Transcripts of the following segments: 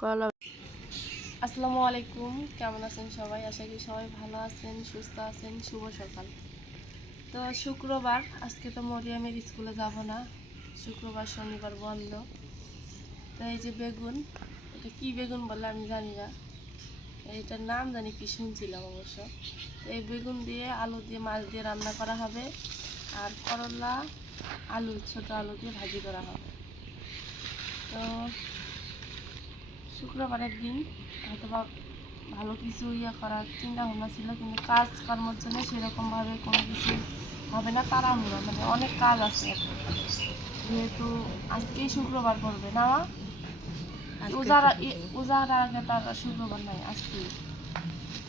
কলা। আসসালামু আলাইকুম, কেমন আছেন সবাই? আশা করি সবাই ভালো আছেন, সুস্থ আছেন। শুভ সকাল। তো শুক্রবার, আজকে তো মরিয়ামের স্কুলে যাব না, শুক্রবার শনিবার বন্ধ। তো এই যে বেগুন, এটা কি বেগুন বলে আমি জানি না, এটার নাম জানি কি শুনছিলাম অবশ্য। তো এই বেগুন দিয়ে আলু দিয়ে মাছ দিয়ে রান্না করা হবে, আর করলা আলু ছোট আলু দিয়ে ভাজি করা হবে। তো শুক্রবারের দিন হয়তো বা ভালো কিছু করার চিন্তা ভাবনা ছিল, কিন্তু কাজকর্মের জন্য সেরকমভাবে কোনো কিছু হবে না, তাড়াহুড়ো, মানে অনেক কাজ আছে। যেহেতু আজকেই শুক্রবার পড়বে না, উজার আগে তার শুক্রবার নাই, আজকেই।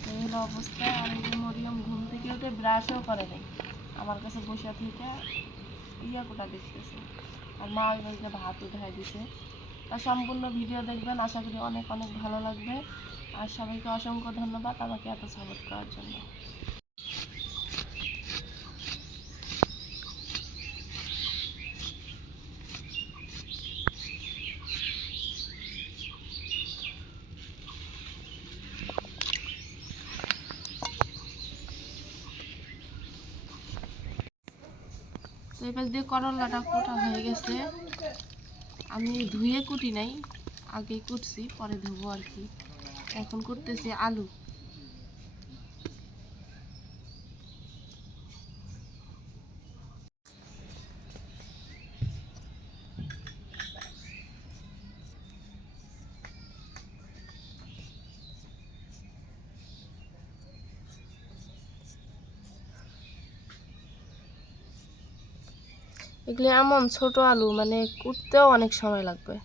তো এই হলো অবস্থা। আর এই যে মরিয়ম ঘুম থেকে উঠে ব্রাশও করে নেই, আমার কাছে বসে থেকে কোটা দেখতেছে। আর মা ওই বাড়িতে ভাত উঠাই দিছে। তা সম্পূর্ণ ভিডিও দেখবেন, আশা করি অনেক অনেক ভালো লাগবে। আর সবাইকে অসংখ্য ধন্যবাদ আমাকে এত সাপোর্ট করার জন্য। তো এই পাশ দিয়ে করলাটা কোটা হয়ে গেছে, আমি ধুয়ে কুটি নাই, আগেই কুটছি, পরে ধুবো আর কি। এখন করতেছি আলু। এগুলো এমন ছোট আলু, মানে কুটতেও অনেক সময় লাগবে।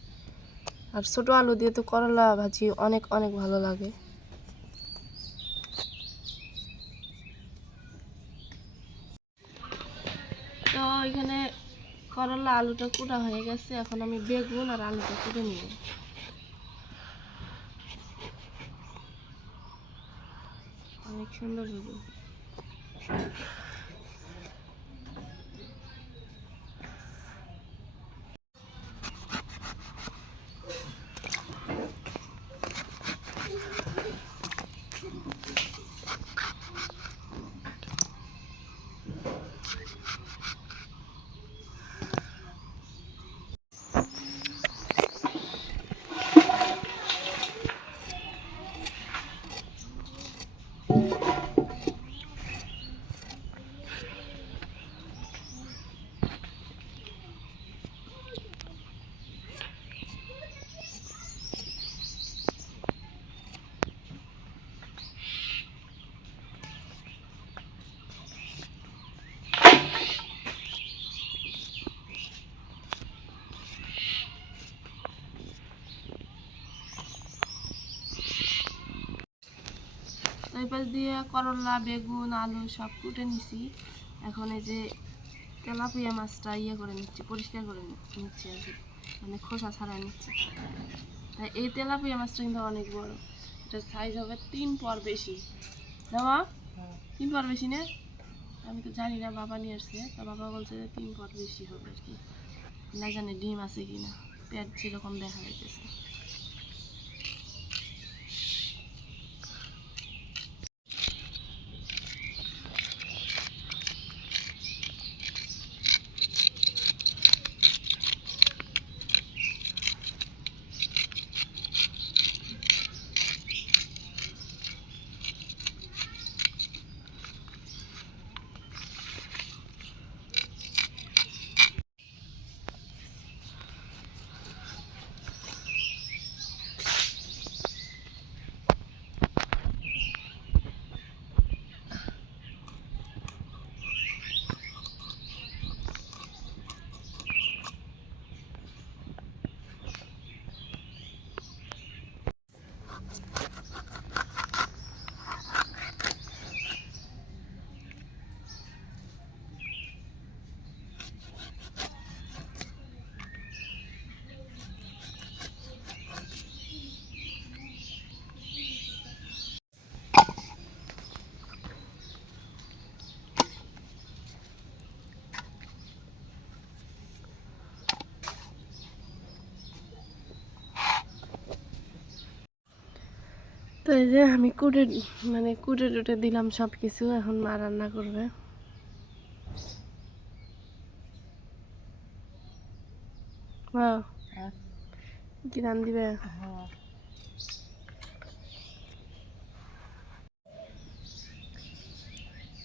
আর ছোট আলু দিয়ে তো করলা ভাজি অনেক অনেক ভালো লাগে। তো এখানে করলা আলুটা কুটা হয়ে গেছে, এখন আমি বেগুন আর আলুটা কুটে নিব। অনেক সুন্দর বেগুন। এই পাশ দিয়ে করলা বেগুন আলু সব কুটে নিছি। এখন এই যে তেলাপিয়া মাছটা করে নিচ্ছি, পরিষ্কার করে নিচ্ছি আর কি, মানে খোসা ছাড়াই নিচ্ছি। তাই এই তেলাপিয়া মাছটা কিন্তু অনেক বড়, এটার সাইজ হবে 3 পর বেশি। জামা 3 পর বেশি না, আমি তো জানি না, বাবা নিয়ে আসছে, তো বাবা বলছে যে 3 পর বেশি হবে আর কি। না জানি ডিম আছে কিনা, পেট যেরকম দেখা যাইতেছে। তো এই যে আমি কুটে টুটে দিলাম সব কিছু, এখন মা রান্না করবে। কি রান দিবে?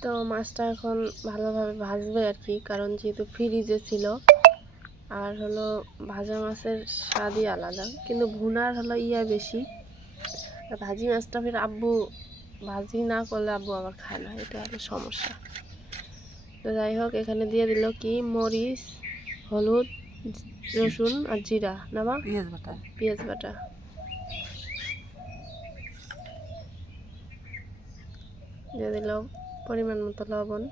তো মাছটা এখন ভালোভাবে ভাজবে আর কি, কারণ যেহেতু ফ্রিজে ছিল। আর হলো ভাজা মাছের স্বাদই আলাদা, কিন্তু ভুনার হলো বেশি। আর ভাজি মাছটা ফির আব্বু ভাজি না করলে আব্বু আবার খায় না, এটা হলো সমস্যা। তো যাই হোক, এখানে দিয়ে দিল কি মরিচ, হলুদ, রসুন আর জিরা, না মা? পেঁয়াজ বাটা দিয়ে দিল পরিমাণ মতো লবণ।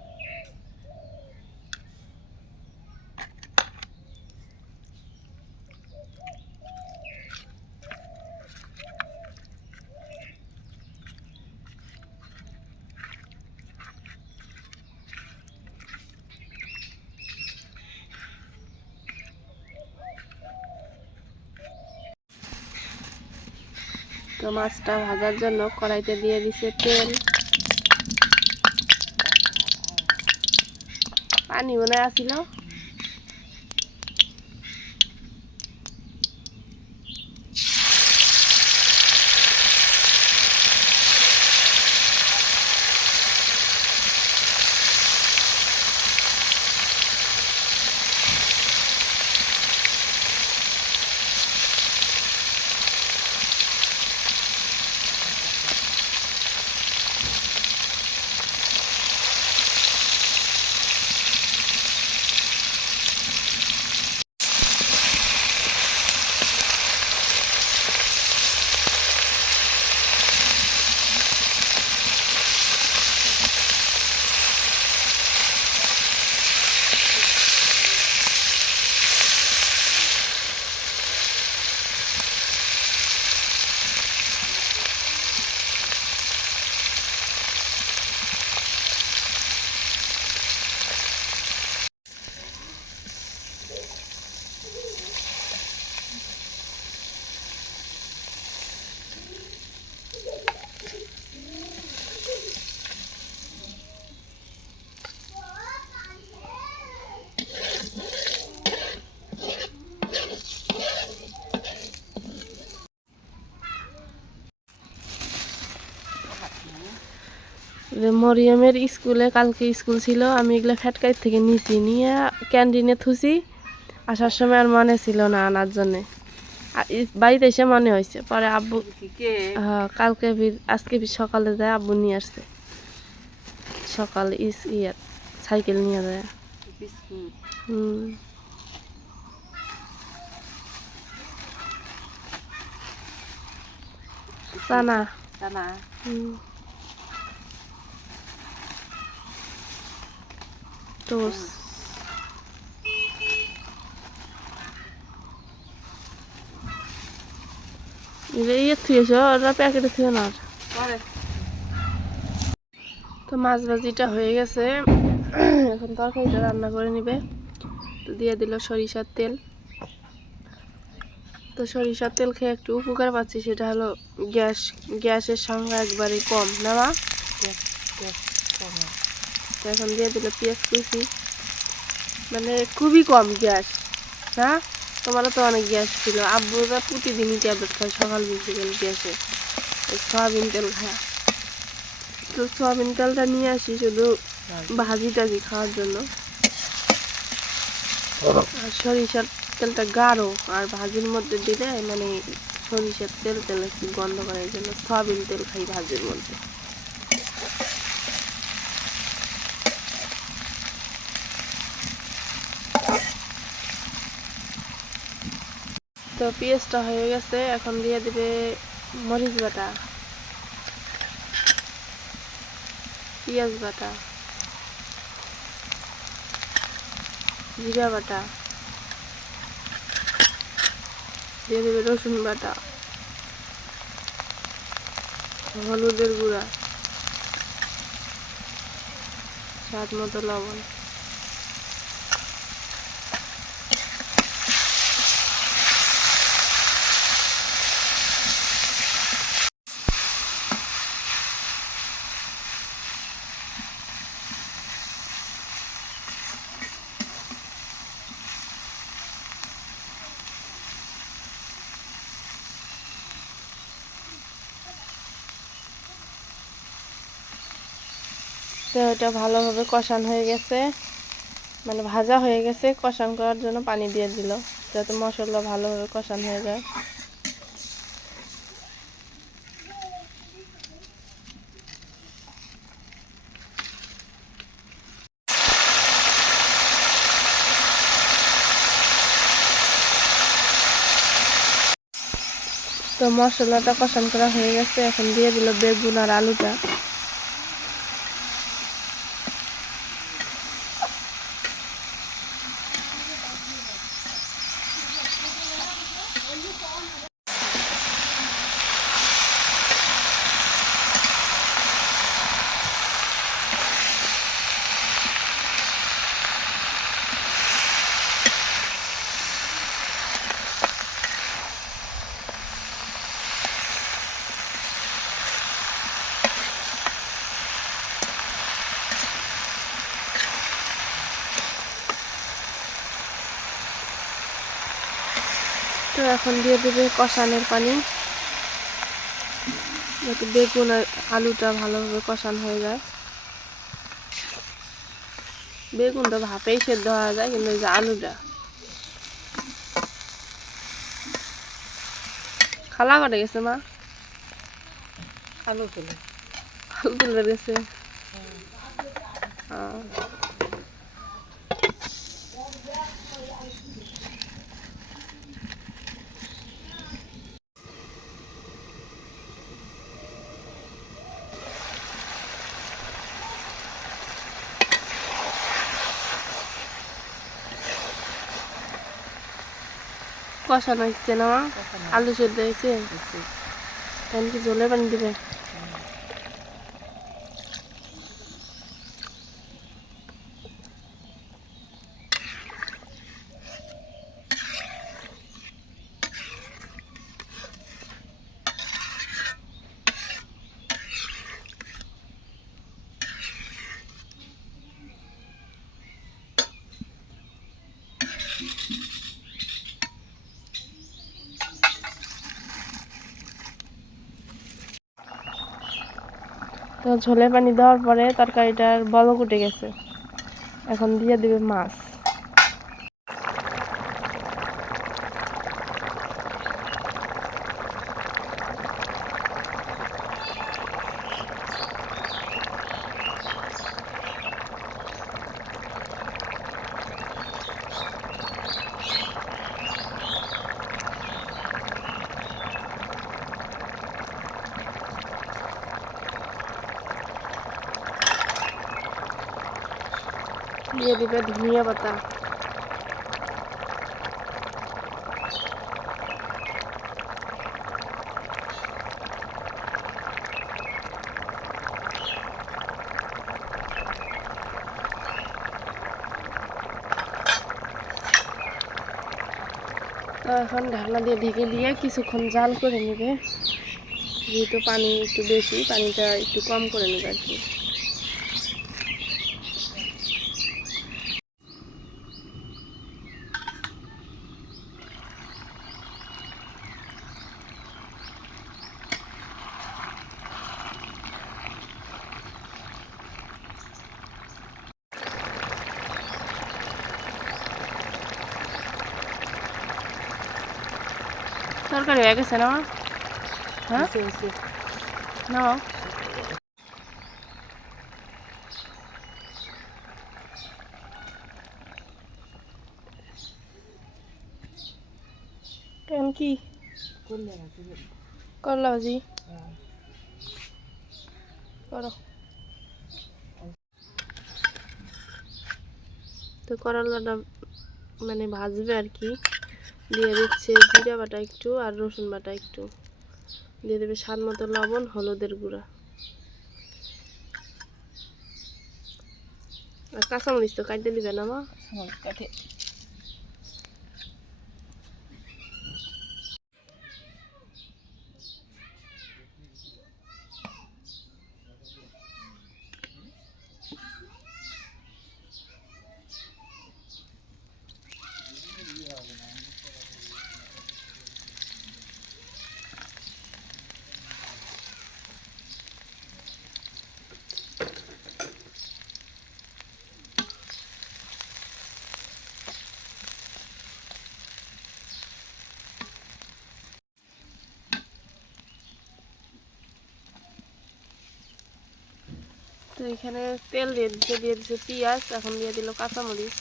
তো মাছটা ভাজার জন্য কড়াইতে দিয়ে দিছে তেল, পানি মনে আসিল। মরিয়মের স্কুলে কালকে স্কুল ছিল, আমি এগুলো ফ্যাটকাইট থেকে নিছি, নিয়ে ক্যান্টিনে থুছি। আসার সময় আর মনে ছিল না আনার জন্যে, বাড়িতে এসে মনে হয়েছে। পরে আব্বু হ্যাঁ কালকে আজকে সকালে যায় আব্বু নিয়ে আসছে, সকালে সাইকেল নিয়ে যায়। চানা টোস্ট প্যাকেটে থুয়ে না। তো মাছ ভাজিটা হয়ে গেছে, এখন তরকারিটা রান্না করে নিবে। তো দিয়ে দিল সরিষার তেল। তো সরিষার তেল খেয়ে একটু উপকার পাচ্ছি, সেটা হলো গ্যাসের সংখ্যা একবারে কম, না মা? তো এখন দিয়ে দিল পেঁয়াজ কুচি, মানে খুবই কম গ্যাস। হ্যাঁ, তোমারও তো অনেক গ্যাস ছিল। আব্বুরা প্রতিদিনই ট্যাবলেট খায়, সকাল বিকেল গ্যাসে। সয়াবিন তেল খায়। তো সয়াবিন তেলটা নিয়ে আসি শুধু ভাজি টাজি খাওয়ার জন্য। আর সরিষার তেলটা গাঢ়, আর ভাজির মধ্যে দিলে মানে সরিষার তেল একটু গন্ধ করার জন্য সয়াবিন তেল খাই ভাজির মধ্যে। তো পেঁয়াজটা হয়ে গেছে, এখন দিয়ে দিবে মরিচ বাটা, পেঁয়াজ বাটা, জিরা বাটা, দিয়ে দেবে রসুন বাটা, হলুদের গুঁড়া, স্বাদ মতো লবণ। তো এটা ভালোভাবে কষান হয়ে গেছে, মানে ভাজা হয়ে গেছে। কষান করার জন্য পানি দিয়ে দিল যাতে মশলা ভালোভাবে কষান হয়ে যায়। তো মশলাটা কষান করা হয়ে গেছে, এখন দিয়ে দিল বেগুন আর আলুটা। তো এখন দিয়ে দেবে কষানোর পানি, যাতে বেগুন আর আলুটা ভালোভাবে কষান হয়ে যায়। বেগুনটা ভাপেই সেদ্ধ হওয়া যায়, কিন্তু এই যে আলুটা খালা করে গেছে মা, আলু তুলে গেছে। কষানো হচ্ছে না মা, আলু সেদ্ধ হয়েছে, এখন কি জলের পানি দিবে? তো ঝোলের পানি দেওয়ার পরে তরকারিটার বলক উঠে গেছে, এখন দিয়ে দিবে মাছ। দিয়ে দিবে ধনিয়া পাতা। তো এখন ঢাকনা দিয়ে ঢেকে দিয়ে কিছুক্ষণ জাল করে নেবে, যেহেতু পানি একটু বেশি, পানিটা একটু কম করে নেবে আর কি। তরকারি হয়ে গেছে না? হ্যাঁ নাও। কেন কি করলা ভাজি করো? তো করলাটা মানে ভাজবে আর কি। দিয়ে দিচ্ছে জিরা বাটা একটু আর রসুন বাটা একটু, দিয়ে দেবে স্বাদ মতো লবণ, হলুদের গুঁড়া আর কাঁচামরিচ তো কাটতে দিবে না মা? কাটে। তো এখানে তেল দিয়ে দিচ্ছে পেঁয়াজ, এখন দিয়ে দিল কাঁচামরিচ।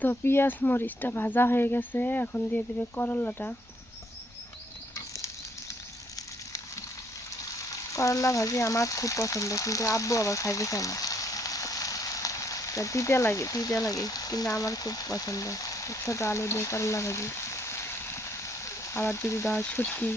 তো পেঁয়াজ মরিচটা ভাজা হয়ে গেছে, এখন দিয়ে দিবে করলাটা। করলা ভাজি আমার খুব পছন্দ, কিন্তু আব্বু আবার খাইতে চায় না, তিতা লাগে কিন্তু আমার খুব পছন্দ। ছোট আলু দিয়ে করলা ভাজি, আবার যদি দেওয়া শুটকি।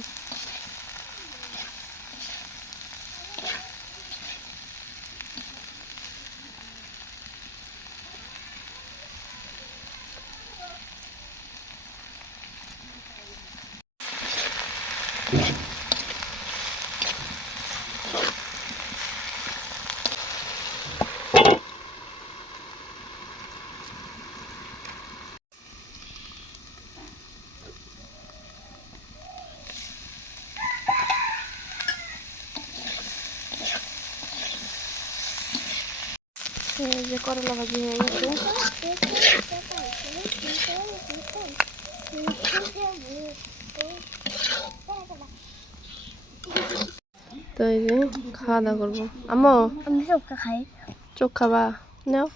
এই যে করলা ভাজি হয়ে গেছে। তো এই যে খাওয়া দাওয়া করবো। আম্মু আমি চোখটা খাই। চোখ খাবা? নাও।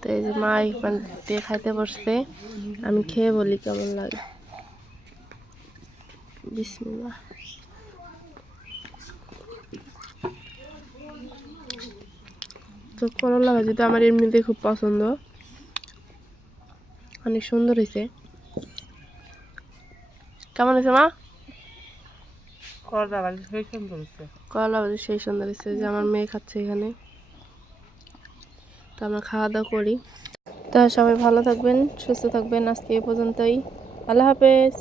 তো এই যে মা পান দিয়ে খাইতে বসছে, আমি খেয়ে বলি কেমন লাগে। বিসমিল্লাহ। তো করলা ভাজি তো আমার এমনিতে খুব পছন্দ, অনেক সুন্দর হয়েছে। কেমন হয়েছে মা? করলা ভাজি সেই সুন্দর হচ্ছে। করলা ভাজি সেই সুন্দর হয়েছে, যে আমার মেয়ে খাচ্ছে এখানে। তো আমরা খাওয়া দাওয়া করি। তো সবাই ভালো থাকবেন, সুস্থ থাকবেন। আজকে এ পর্যন্তই। আল্লাহ হাফেজ।